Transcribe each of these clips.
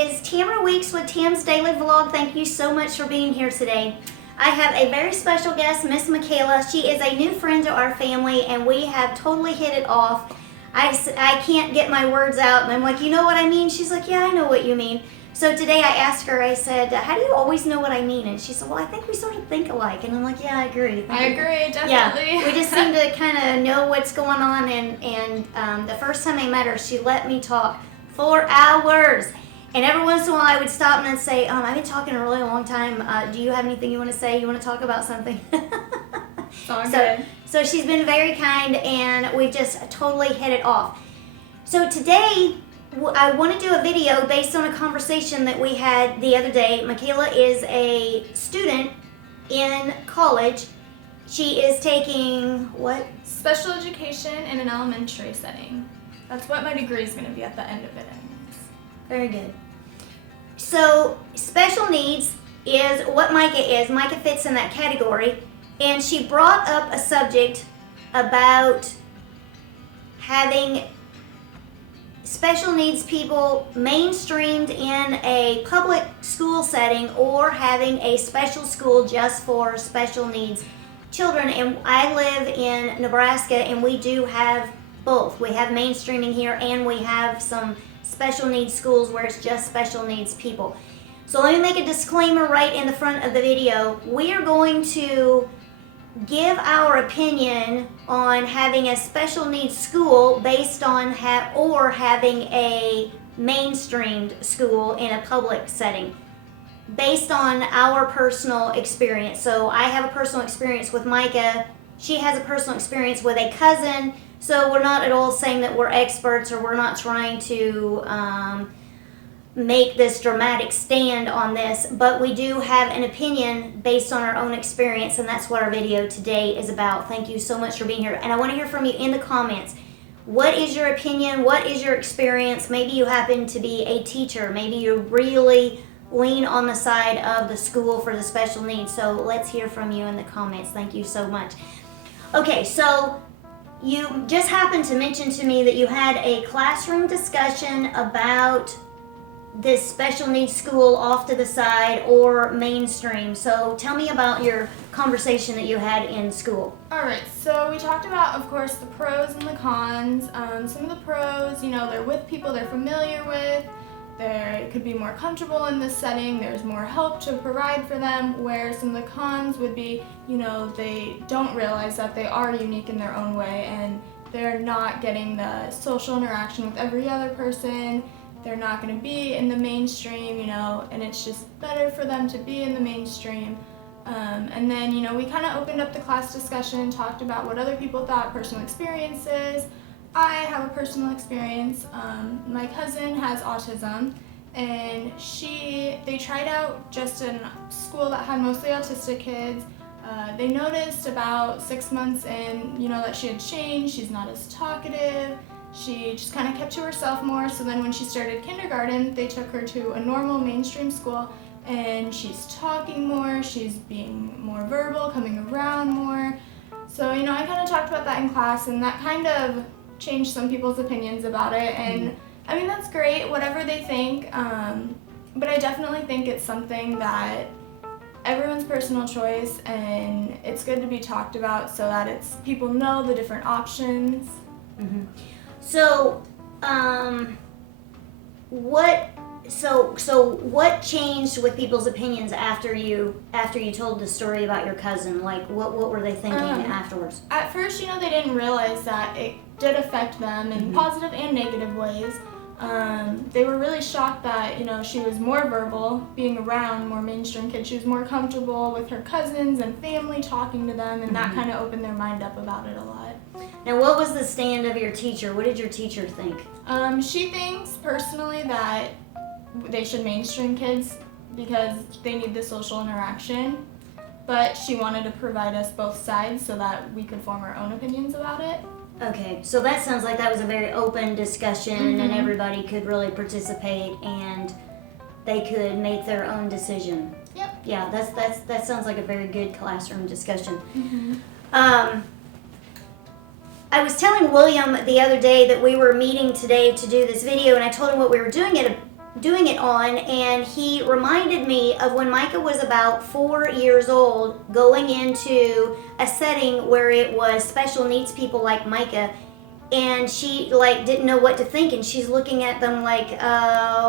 is Tamera Weeks with Tam's Daily Vlog. Thank you so much for being here today. I have a very special guest, Miss MyKala. She is a new friend to our family, and we have totally hit it off. I can't get my words out, and I'm like, you know what I mean? She's like, yeah, I know what you mean. So today I asked her, I said, how do you always know what I mean? And she said, well, I think we sort of think alike. And I'm like, yeah, I agree. I agree, definitely. Yeah, we just seem to kind of know what's going on. And the first time I met her, she let me talk for hours. And every once in a while I would stop and I'd say, I've been talking a really long time. Do you have anything you want to say? You want to talk about something? It's all good. So she's been very kind, and we've just totally hit it off. So today, I want to do a video based on a conversation that we had the other day. MyKala is a student in college. She is taking what? Special education in an elementary setting. That's what my degree is going to be at the end of it anyways. Very good. So special needs is what Micah is. Micah fits in that category. And she brought up a subject about having special needs people mainstreamed in a public school setting or having a special school just for special needs children. And I live in Nebraska, and we do have both. We have mainstreaming here, and we have some special needs schools where it's just special needs people. So let me make a disclaimer right in the front of the video. We are going to give our opinion on having a special needs school based on having a mainstreamed school in a public setting based on our personal experience. So I have a personal experience with Micah. She has a personal experience with a cousin. So we're not at all saying that we're experts, or we're not trying to make this dramatic stand on this, but we do have an opinion based on our own experience, and that's what our video today is about. Thank you so much for being here, and I want to hear from you in the comments. What is your opinion? What is your experience? Maybe you happen to be a teacher. Maybe you really lean on the side of the school for the special needs. So let's hear from you in the comments. Thank you so much. Okay, so you just happened to mention to me that you had a classroom discussion about this special needs school off to the side or mainstream. So tell me about your conversation that you had in school. Alright, so we talked about, of course, the pros and the cons. Some of the pros, they're with people they're familiar with. They could be more comfortable in this setting. There's more help to provide for them, where some of the cons would be, they don't realize that they are unique in their own way, and they're not getting the social interaction with every other person. They're not going to be in the mainstream, and it's just better for them to be in the mainstream. And then, we kind of opened up the class discussion, talked about what other people thought, personal experiences. I have a personal experience. My cousin has autism, and they tried out just in a school that had mostly autistic kids. They noticed about 6 months in, that she had changed. She's not as talkative. She just kind of kept to herself more. So then when she started kindergarten, they took her to a normal mainstream school, and she's talking more, she's being more verbal, coming around more. So, I kind of talked about that in class, and that kind of changed some people's opinions about it. And I mean, that's great, whatever they think. But I definitely think it's something that everyone's personal choice, and it's good to be talked about so that people know the different options. Mm-hmm. So, what changed with people's opinions after you told the story about your cousin? Like, what were they thinking afterwards? At first, they didn't realize that it did affect them in positive and negative ways. They were really shocked that, she was more verbal, being around more mainstream kids. She was more comfortable with her cousins and family, talking to them, and that kind of opened their mind up about it a lot. Now, what was the stand of your teacher? What did your teacher think? She thinks personally that they should mainstream kids because they need the social interaction, but she wanted to provide us both sides so that we could form our own opinions about it. Okay, so that sounds like that was a very open discussion, and everybody could really participate, and they could make their own decision. Yep. Yeah, that sounds like a very good classroom discussion. I was telling William the other day that we were meeting today to do this video, and I told him what we were doing it doing it on, and he reminded me of when Micah was about 4 years old, going into a setting where it was special needs people like Micah, and she like didn't know what to think, and she's looking at them like,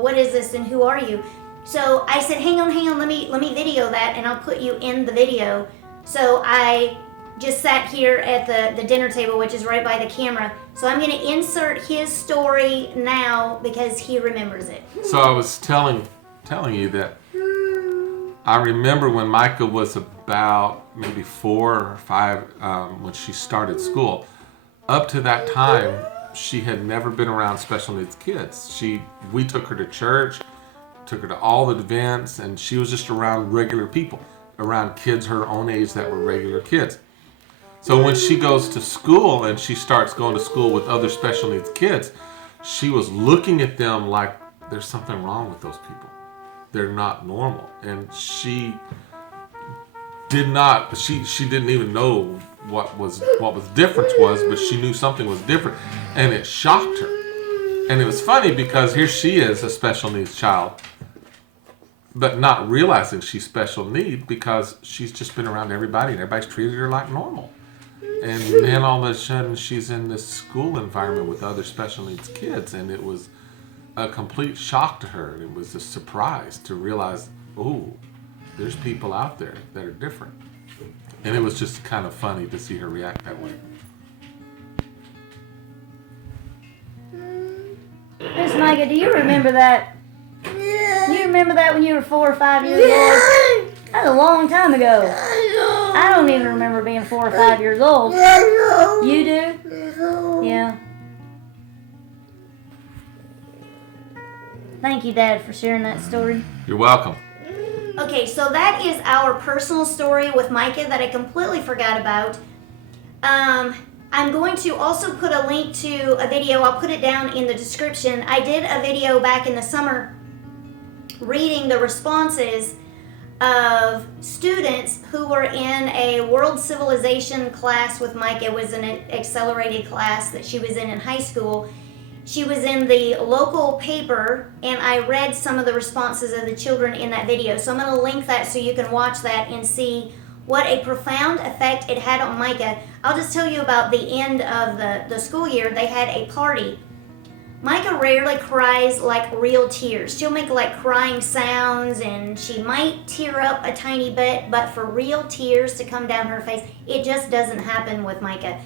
what is this and who are you? So I said, hang on, let me video that, and I'll put you in the video. So I just sat here at the dinner table, which is right by the camera. So I'm going to insert his story now because he remembers it. So I was telling you that I remember when Micah was about maybe 4 or 5 when she started school. Up to that time, she had never been around special needs kids. We took her to church, took her to all the events, and she was just around regular people, around kids her own age that were regular kids. So when she goes to school and she starts going to school with other special needs kids, she was looking at them like there's something wrong with those people. They're not normal. And she didn't even know what difference was, but she knew something was different, and it shocked her. And it was funny because here she is, a special needs child, but not realizing she's special need because she's just been around everybody and everybody's treated her like normal. And then all of a sudden she's in this school environment with other special needs kids, and it was a complete shock to her. It was a surprise to realize, oh, there's people out there that are different. And it was just kind of funny to see her react that way. Miss Micah, do you remember that? You remember that when you were 4 or 5 years old? That's a long time ago. I don't even remember being 4 or 5 years old. You do? Yeah. Thank you, Dad, for sharing that story. You're welcome. Okay, so that is our personal story with Micah that I completely forgot about. I'm going to also put a link to a video. I'll put it down in the description. I did a video back in the summer reading the responses of students who were in a world civilization class with Micah. It was an accelerated class that she was in high school. She was in the local paper, and I read some of the responses of the children in that video. So I'm going to link that so you can watch that and see what a profound effect it had on Micah. I'll just tell you about the end of the school year. They had a party. Micah rarely cries like real tears. She'll make like crying sounds, and she might tear up a tiny bit, but for real tears to come down her face, it just doesn't happen with Micah.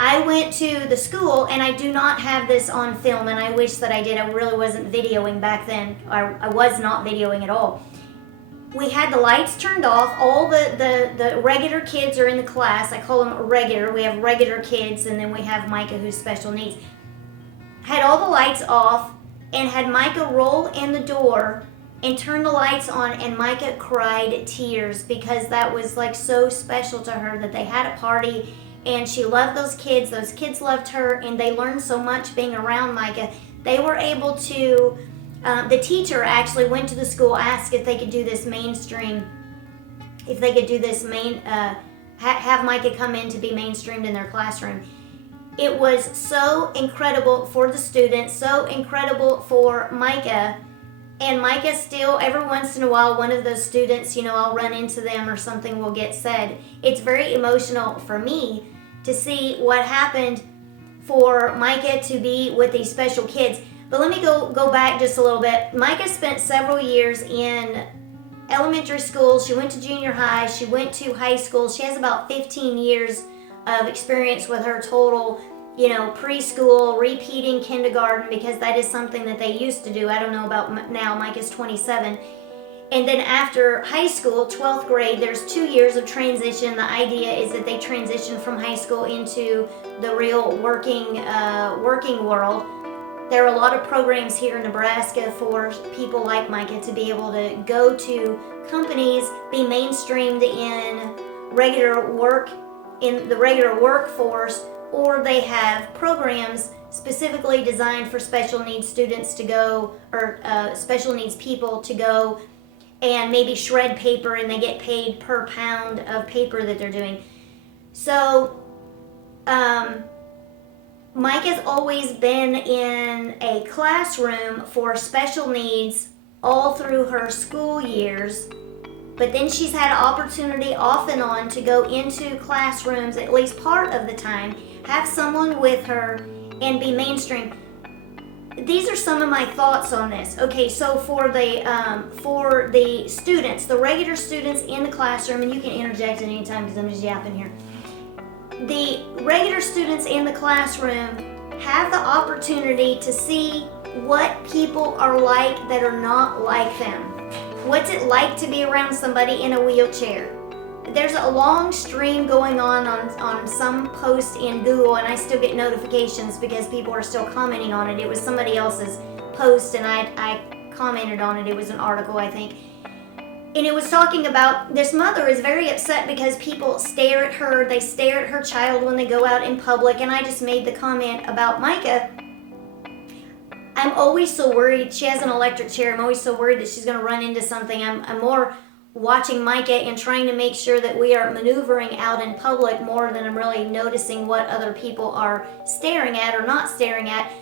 I went to the school, and I do not have this on film, and I wish that I did. I really wasn't videoing back then. I was not videoing at all. We had the lights turned off. All the regular kids are in the class. I call them regular. We have regular kids, and then we have Micah, who's special needs. Had all the lights off, and had Micah roll in the door and turn the lights on, and Micah cried tears because that was like so special to her that they had a party. And she loved those kids loved her, and they learned so much being around Micah. They were able to, the teacher actually went to the school, asked if they could do this mainstream, if they could do this have Micah come in to be mainstreamed in their classroom. It was so incredible for the students, so incredible for Micah. And Micah still, every once in a while, one of those students, I'll run into them or something will get said. It's very emotional for me to see what happened for Micah to be with these special kids. But let me go back just a little bit. Micah spent several years in elementary school. She went to junior high. She went to high school. She has about 15 years of experience with her total, preschool, repeating kindergarten, because that is something that they used to do. I don't know about now. Micah's 27. And then after high school, 12th grade, there's 2 years of transition. The idea is that they transition from high school into the real working world. There are a lot of programs here in Nebraska for people like Micah to be able to go to companies, be mainstreamed in regular work, in the regular workforce, or they have programs specifically designed for special needs students to go, or special needs people to go and maybe shred paper, and they get paid per pound of paper that they're doing. So Micah's always been in a classroom for special needs all through her school years, but then she's had an opportunity off and on to go into classrooms at least part of the time, have someone with her, and be mainstream. These are some of my thoughts on this. Okay, so for the students, the regular students in the classroom, and you can interject at any time because I'm just yapping here. The regular students in the classroom have the opportunity to see what people are like that are not like them. What's it like to be around somebody in a wheelchair? There's a long stream going on some post in Google, and I still get notifications because people are still commenting on it. It was somebody else's post, and I commented on it. It was an article, I think. And it was talking about this mother is very upset because people stare at her. They stare at her child when they go out in public. And I just made the comment about Micah. I'm always so worried. She has an electric chair. I'm always so worried that she's going to run into something. I'm more watching Micah and trying to make sure that we are maneuvering out in public more than I'm really noticing what other people are staring at or not staring at.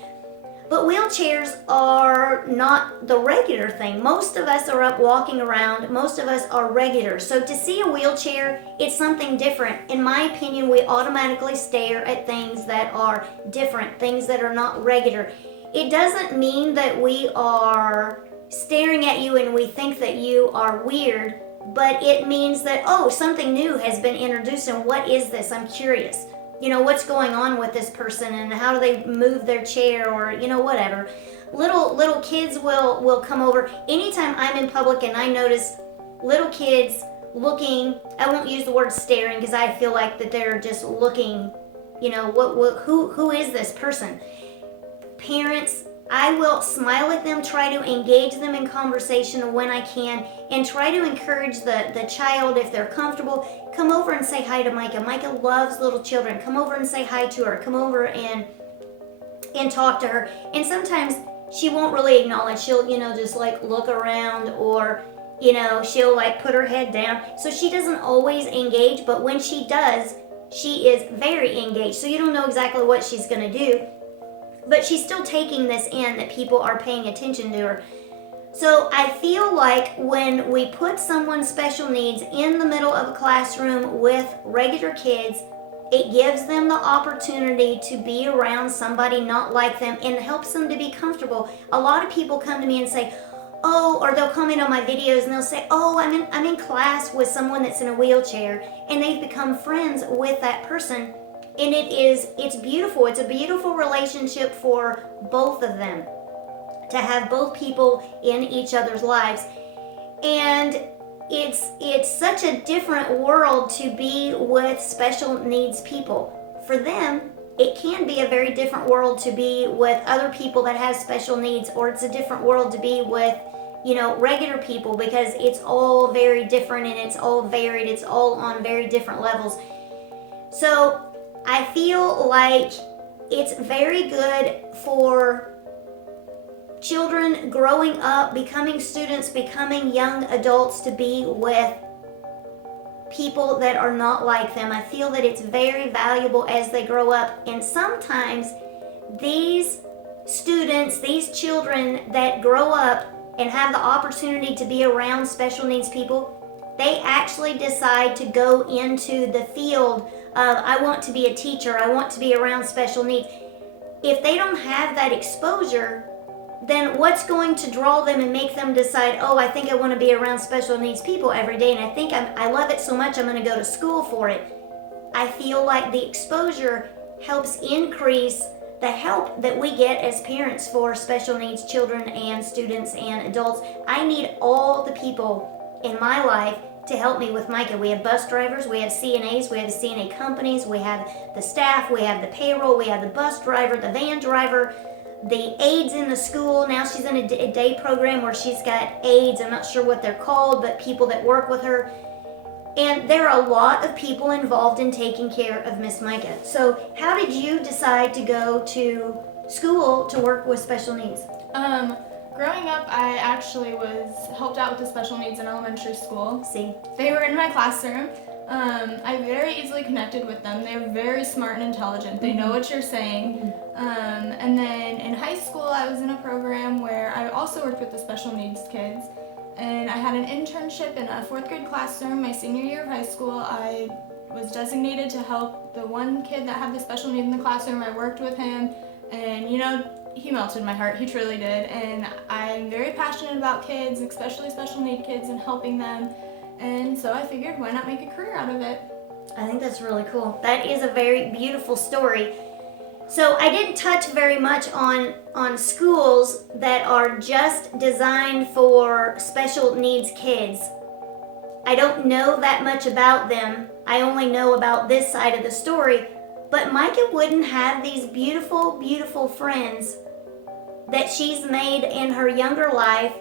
But wheelchairs are not the regular thing. Most of us are up walking around. Most of us are regular. So to see a wheelchair, it's something different. In my opinion, we automatically stare at things that are different, things that are not regular. It doesn't mean that we are staring at you and we think that you are weird, but it means that, oh, something new has been introduced, and what is this? I'm curious. You know, what's going on with this person, and how do they move their chair, or, you know, whatever. Little kids will come over. Anytime I'm in public and I notice little kids looking, I won't use the word staring because I feel like that they're just looking, you know, who is this person? Parents, I will smile at them, try to engage them in conversation when I can, and try to encourage the child, if they're comfortable, come over and say hi to Micah. Micah loves little children. Come over and say hi to her. Come over and talk to her. And sometimes she won't really acknowledge. She'll, you know, just like look around, or, you know, she'll like put her head down. So she doesn't always engage, but when she does, she is very engaged. So you don't know exactly what she's going to do, but she's still taking this in, that people are paying attention to her. So I feel like when we put someone's special needs in the middle of a classroom with regular kids, it gives them the opportunity to be around somebody not like them, and helps them to be comfortable. A lot of people come to me and say, oh, or they'll comment on my videos and they'll say, oh, I'm in class with someone that's in a wheelchair, and they've become friends with that person. And it's beautiful. It's a beautiful relationship for both of them, to have both people in each other's lives. And it's such a different world to be with special needs people. For them, it can be a very different world to be with other people that have special needs, or it's a different world to be with, you know, regular people, because it's all very different and it's all varied. It's all on very different levels. So I feel like it's very good for children growing up, becoming students, becoming young adults, to be with people that are not like them. I feel that it's very valuable as they grow up. And sometimes these students, these children that grow up and have the opportunity to be around special needs people, they actually decide to go into the field of, I want to be a teacher, I want to be around special needs. If they don't have that exposure, then what's going to draw them and make them decide, oh, I think I want to be around special needs people every day, and I think I love it so much I'm going to go to school for it. I feel like the exposure helps increase the help that we get as parents for special needs children and students and adults. I need all the people in my life to help me with Micah. We have bus drivers, we have CNAs, we have the CNA companies, we have the staff, we have the payroll, we have the bus driver, the van driver, the aides in the school. Now she's in a day program where she's got aides. I'm not sure what they're called, but people that work with her. And there are a lot of people involved in taking care of Miss Micah. So how did you decide to go to school to work with special needs? Growing up, I actually was helped out with the special needs in elementary school. See? They were in my classroom. I very easily connected with them. They're very smart and intelligent. They know what you're saying. And then in high school, I was in a program where I also worked with the special needs kids. And I had an internship in a 4th grade classroom my senior year of high school. I was designated to help the one kid that had the special need in the classroom. I worked with him, and he melted my heart. He truly did. And I'm very passionate about kids, especially special need kids, and helping them. And so I figured, why not make a career out of it? I think that's really cool. That is a very beautiful story. So I didn't touch very much on schools that are just designed for special needs kids. I don't know that much about them. I only know about this side of the story. But Micah wouldn't have these beautiful, beautiful friends that she's made in her younger life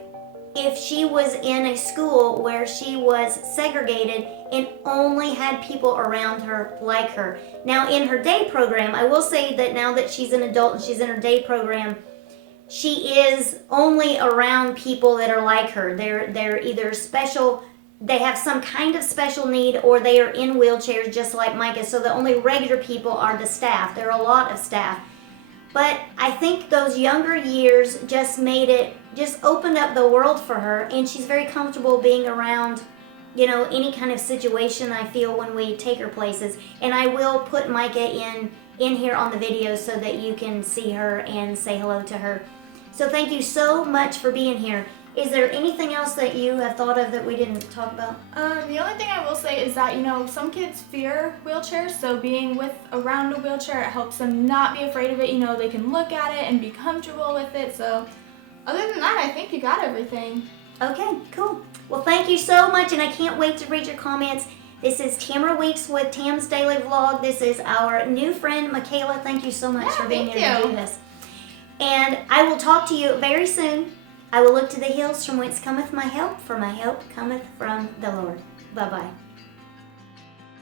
if she was in a school where she was segregated and only had people around her like her. Now, in her day program, I will say that now that she's an adult and she's in her day program, she is only around people that are like her. They're either special, they have some kind of special need, or they are in wheelchairs just like Micah. So the only regular people are the staff. There are a lot of staff. But I think those younger years just opened up the world for her, and she's very comfortable being around, any kind of situation, I feel, when we take her places. And I will put Micah in here on the video so that you can see her and say hello to her. So thank you so much for being here. Is there anything else that you have thought of that we didn't talk about? The only thing I will say is that, some kids fear wheelchairs, so being around a wheelchair, it helps them not be afraid of it. They can look at it and be comfortable with it. So other than that, I think you got everything. Okay, cool. Well, thank you so much, and I can't wait to read your comments. This is Tamera Weeks with Tam's Daily Vlog. This is our new friend, MyKala. Thank you so much for being here to do this. And I will talk to you very soon. I will look to the hills from whence cometh my help, for my help cometh from the Lord. Bye-bye.